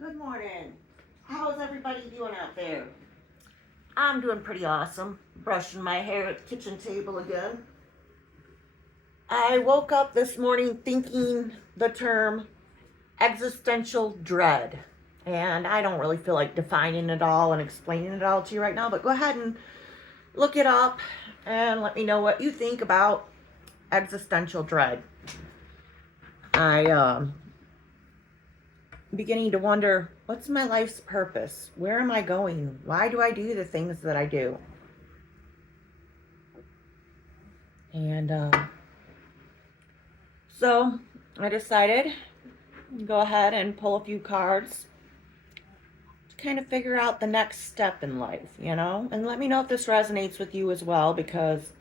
Good morning. How's everybody doing out there? I'm doing pretty awesome. Brushing my hair at the kitchen table again. I woke up this morning thinking the term existential dread. And I don't really feel like defining it all and explaining it all to you right now, but go ahead and look it up and let me know what you think about existential dread. I'm beginning to wonder, what's my life's purpose? Where am I going? Why do I do the things that I do? And so I decided to go ahead and pull a few cards to kind of figure out the next step in life, and let me know if this resonates with you as well, because,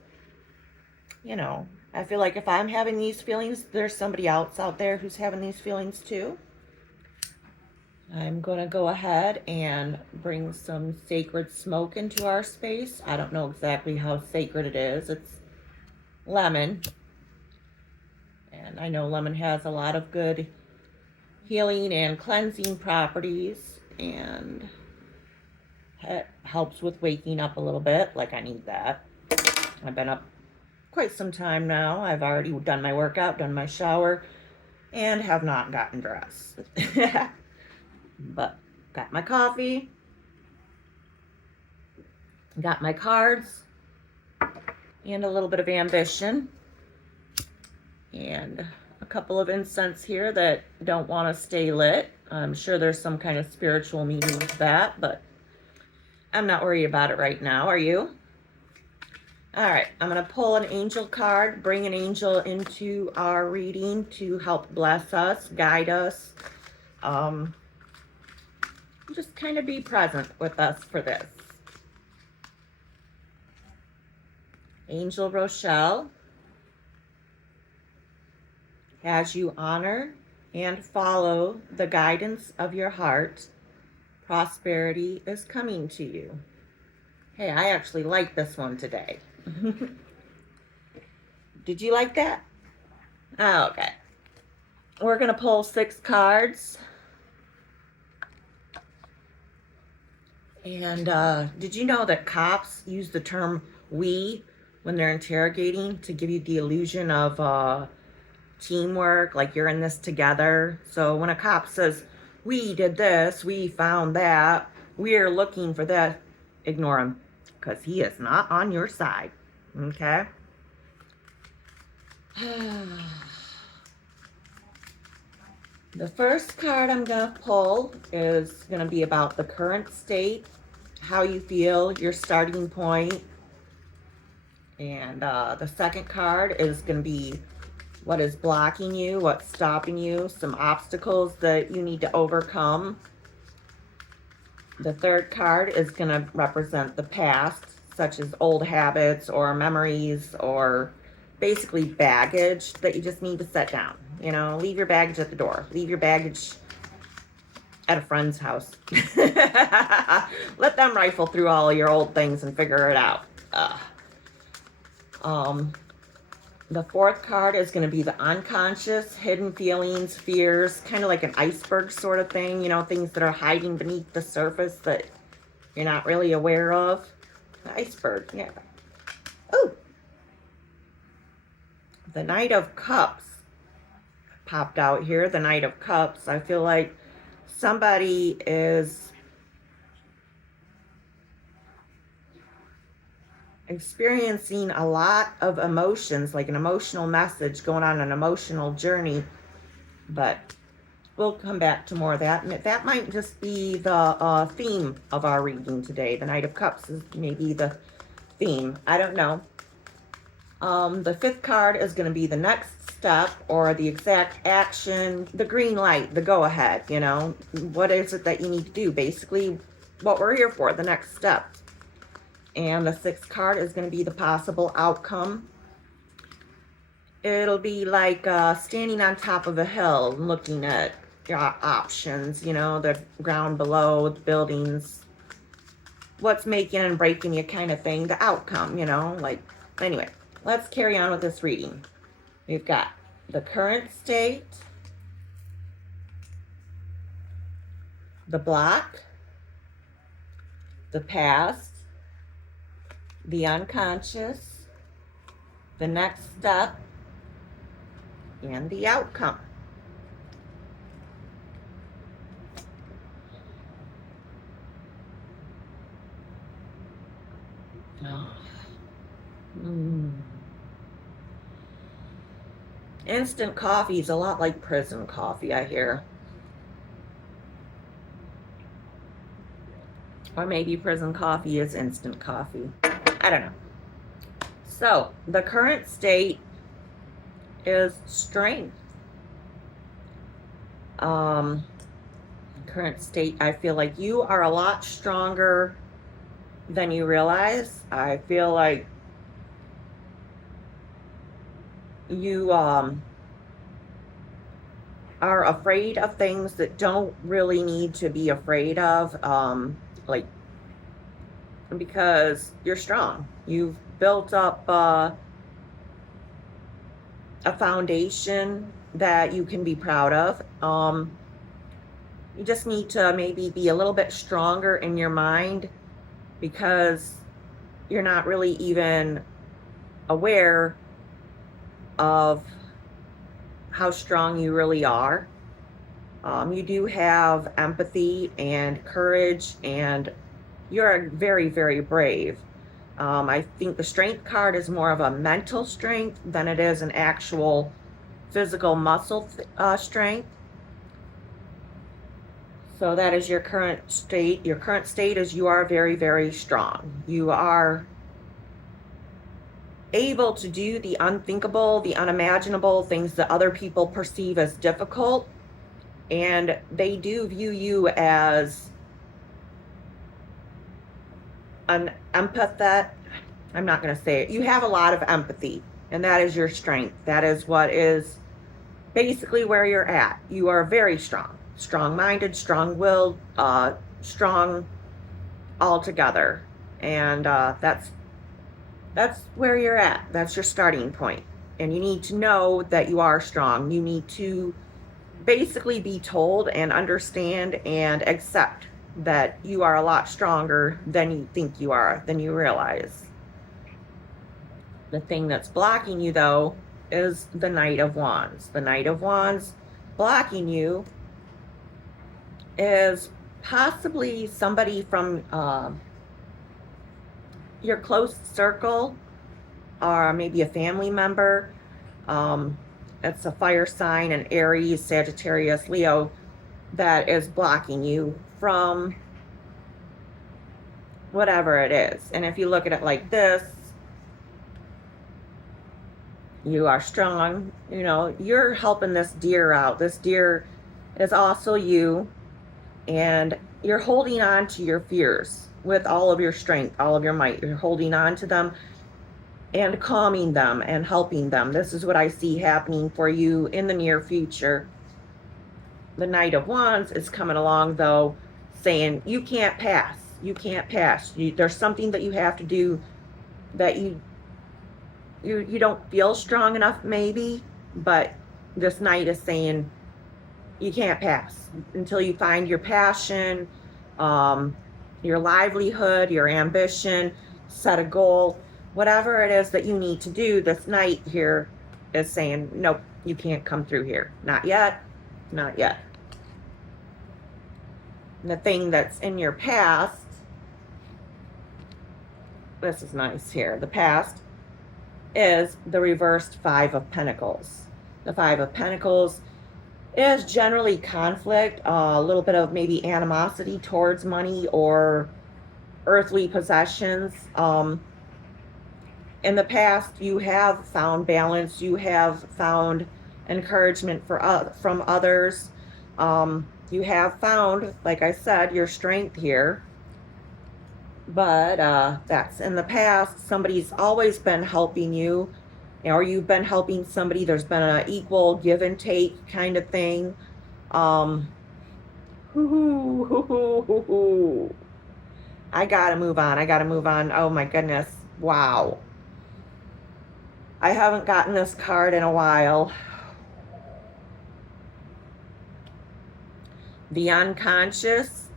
I feel like if I'm having these feelings, there's somebody else out there who's having these feelings too. I'm going to go ahead and bring some sacred smoke into our space. I don't know exactly how sacred it is. It's lemon. And I know lemon has a lot of good healing and cleansing properties, and it helps with waking up a little bit, like I need that. I've been up quite some time now. I've already done my workout, done my shower, and have not gotten dressed. But got my coffee, got my cards, and a little bit of ambition, and a couple of incense here that don't want to stay lit. I'm sure there's some kind of spiritual meaning to that, but I'm not worried about it right now. Are you? All right, I'm going to pull an angel card, bring an angel into our reading to help bless us, guide us, just kind of be present with us for this. Angel Rochelle, as you honor and follow the guidance of your heart, prosperity is coming to you. Hey, I actually like this one today. Did you like that? Oh, okay. We're going to pull 6 cards. And did you know that cops use the term we when they're interrogating to give you the illusion of teamwork, like you're in this together? So when a cop says, we did this, we found that, we're looking for that, ignore him, because he is not on your side. Okay? The first card I'm going to pull is going to be about the current state, how you feel, your starting point. And the second card is going to be what is blocking you, what's stopping you, some obstacles that you need to overcome. The third card is going to represent the past, such as old habits or memories or basically baggage that you just need to set down. Leave your baggage at the door. Leave your baggage at a friend's house. Let them rifle through all your old things and figure it out. The fourth card is going to be the unconscious, hidden feelings, fears, kind of like an iceberg sort of thing, things that are hiding beneath the surface that you're not really aware of. The iceberg, yeah. Oh, the Knight of Cups popped out here. The Knight of Cups. I feel like somebody is experiencing a lot of emotions, like an emotional message, going on an emotional journey, but we'll come back to more of that. And that might just be the theme of our reading today. The Knight of Cups is maybe the theme. I don't know. The fifth card is going to be the next step or the exact action, the green light, the go ahead, what is it that you need to do? Basically, what we're here for, the next step. And the sixth card is going to be the possible outcome. It'll be like standing on top of a hill looking at your options, the ground below, the buildings, what's making and breaking you kind of thing, the outcome, anyway, let's carry on with this reading. We've got the current state, the block, the past, the unconscious, the next step, and the outcome. Oh. Instant coffee is a lot like prison coffee, I hear. Or maybe prison coffee is instant coffee. I don't know. So, the current state is strength. Current state, I feel like you are a lot stronger than you realize. I feel like you are afraid of things that don't really need to be afraid of, like, because you're strong. You've built up a foundation that you can be proud of. You just need to maybe be a little bit stronger in your mind, because you're not really even aware of how strong you really are. You do have empathy and courage, and you're very, very brave. I think the strength card is more of a mental strength than it is an actual physical muscle strength. So that is your current state. Your current state is you are very, very strong. You are able to do the unthinkable, the unimaginable, things that other people perceive as difficult. And they do view you as an empathetic. I'm not going to say it. You have a lot of empathy, and that is your strength. That is what is basically where you're at. You are very strong. Strong-minded, strong-willed, strong altogether, and that's where you're at. That's your starting point, and you need to know that you are strong. You need to basically be told and understand and accept that you are a lot stronger than you think you are, than you realize. The thing that's blocking you, though, is the Knight of Wands. The Knight of Wands blocking you is possibly somebody from your close circle, or maybe a family member. It's a fire sign, an Aries, Sagittarius, Leo, that is blocking you from whatever it is. And if you look at it like this, you are strong. You know, you're helping this deer out. This deer is also you. And you're holding on to your fears with all of your strength, all of your might. You're holding on to them and calming them and helping them. This is what I see happening for you in the near future. The Knight of Wands is coming along, though, saying you can't pass. You can't pass. There's something that you have to do that you don't feel strong enough, maybe, but this Knight is saying you can't pass until you find your passion, your livelihood, your ambition, set a goal, whatever it is that you need to do. This Knight here is saying, nope, you can't come through here. Not yet, not yet. And the thing that's in your past, this is nice here, the past is the reversed Five of Pentacles. The Five of Pentacles is generally conflict, a little bit of maybe animosity towards money or earthly possessions. In the past, you have found balance. You have found encouragement from others. You have found, like I said, your strength here. But that's in the past. Somebody's always been helping you, or you've been helping somebody. There's been an equal give and take kind of thing. I gotta move on. Oh my goodness. Wow. I haven't gotten this card in a while. The unconscious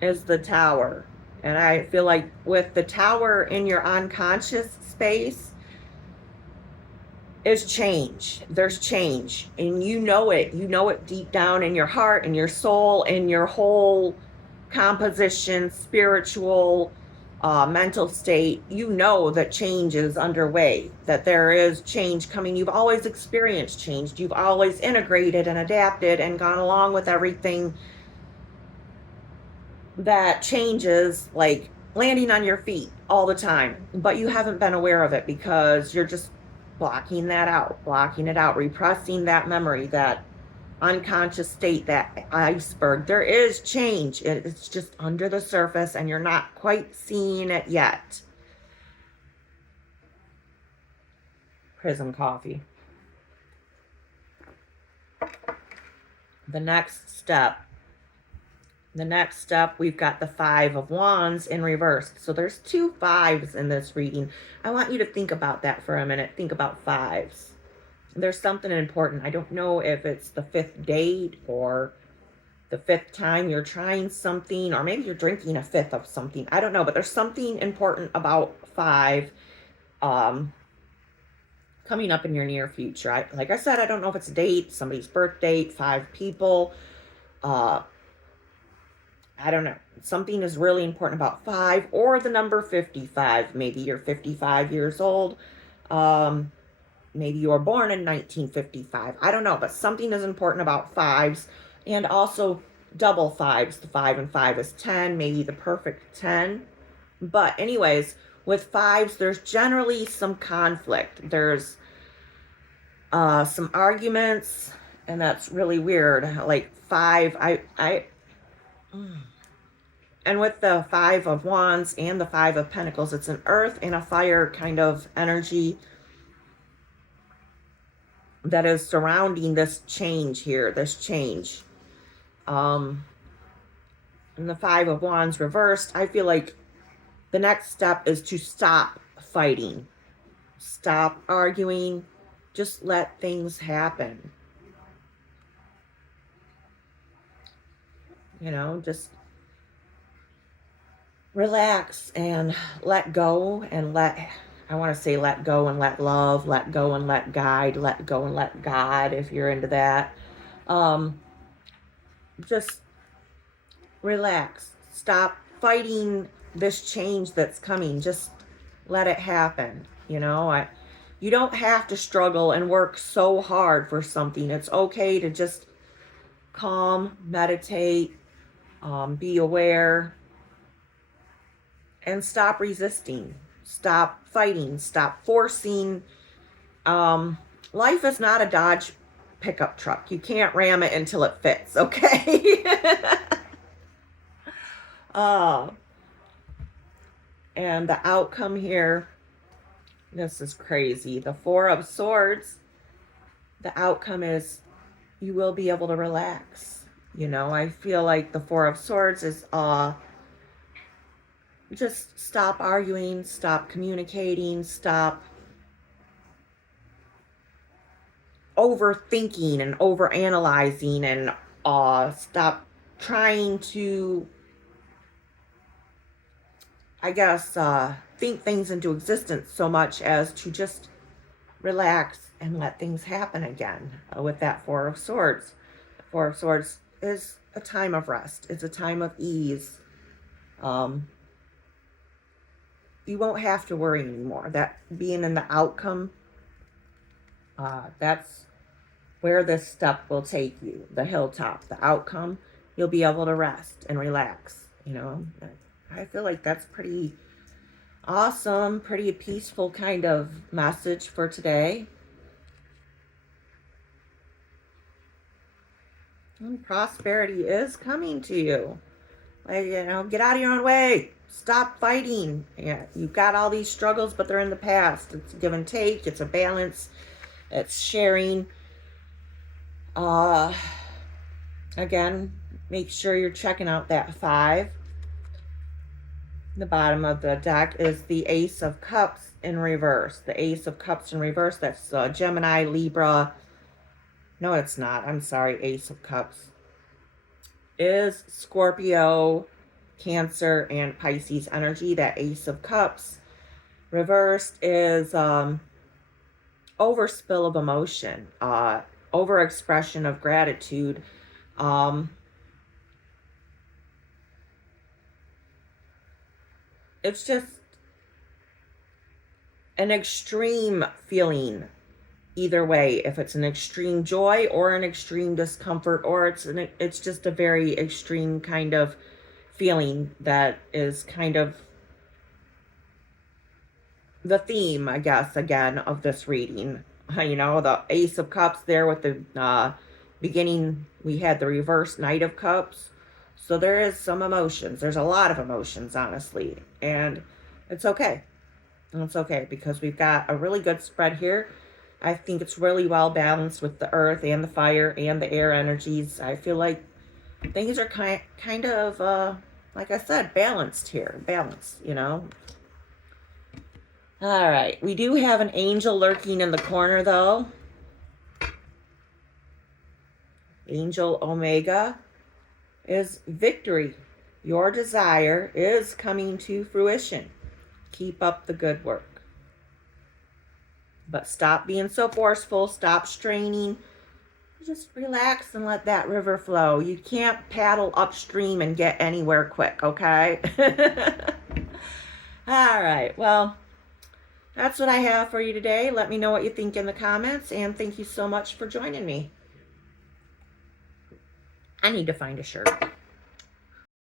is the Tower. And I feel like with the Tower in your unconscious space is change. There's change. And you know it. You know it deep down in your heart and your soul and your whole composition, spiritual, mental state. You know that change is underway, that there is change coming. You've always experienced change. You've always integrated and adapted and gone along with everything that changes, like landing on your feet all the time, but you haven't been aware of it because you're just blocking it out, repressing that memory, that unconscious state, that iceberg. There is change. It's just under the surface and you're not quite seeing it yet. Prism coffee. The next step, we've got the Five of Wands in reverse. So there's 2 5s in this reading. I want you to think about that for a minute. Think about 5s. There's something important. I don't know if it's the 5th date or the 5th time you're trying something, or maybe you're drinking a 5th of something. I don't know, but there's something important about 5 coming up in your near future. Like I said, I don't know if it's a date, somebody's birth date, 5 people. I don't know. Something is really important about 5 or the number 55. Maybe you're 55 years old. Maybe you were born in 1955. I don't know, but something is important about 5s and also double 5s. The 5 and 5 is 10, maybe the perfect 10. But anyways, with 5s, there's generally some conflict. There's some arguments, and that's really weird. Like 5, and with the 5 of Wands and the 5 of Pentacles, it's an earth and a fire kind of energy that is surrounding this change here, this change. And the 5 of Wands reversed, I feel like the next step is to stop fighting. Stop arguing. Just let things happen. You know, just relax and let go and I want to say let go and let love, let go and let guide, let go and let God, if you're into that. Just relax. Stop fighting this change that's coming. Just let it happen. You know, you don't have to struggle and work so hard for something. It's okay to just calm, meditate, be aware, and stop resisting, stop fighting, stop forcing. Life is not a Dodge pickup truck. You can't ram it until it fits, okay? And the outcome here, this is crazy. The 4 of Swords, the outcome is you will be able to relax. You know, I feel like the 4 of Swords is just stop arguing, stop communicating, stop overthinking and overanalyzing, and stop trying to, I guess, think things into existence so much as to just relax and let things happen again. With that 4 of Swords. The 4 of Swords is a time of rest. It's a time of ease. You won't have to worry anymore. That being in the outcome, that's where this step will take you. The hilltop, the outcome, you'll be able to rest and relax. You know, I feel like that's pretty awesome, pretty peaceful kind of message for today. And prosperity is coming to you. Like, you know, get out of your own way. Stop fighting. Yeah, you've got all these struggles, but they're in the past. It's give and take. It's a balance. It's sharing. Again, make sure you're checking out that 5. The bottom of the deck is the Ace of Cups in reverse. The Ace of Cups in reverse. That's Gemini, Libra. No, it's not. I'm sorry. Ace of Cups. is Scorpio, Cancer, and Pisces energy. That Ace of Cups. Reversed is overspill of emotion, overexpression of gratitude. It's just an extreme feeling either way, if it's an extreme joy or an extreme discomfort, or it's just a very extreme kind of feeling that is kind of the theme, I guess, again, of this reading. You know, the Ace of Cups there with the beginning, we had the reverse Knight of Cups. So there is some emotions. There's a lot of emotions, honestly. And it's okay. It's okay because we've got a really good spread here. I think it's really well balanced with the earth and the fire and the air energies. I feel like things are kind of, like I said, balanced here. Balanced, you know. All right. We do have an angel lurking in the corner, though. Angel Omega is victory. Your desire is coming to fruition. Keep up the good work. But stop being so forceful. Stop straining. Just relax and let that river flow. You can't paddle upstream and get anywhere quick, okay? All right. Well, that's what I have for you today. Let me know what you think in the comments. And thank you so much for joining me. I need to find a shirt.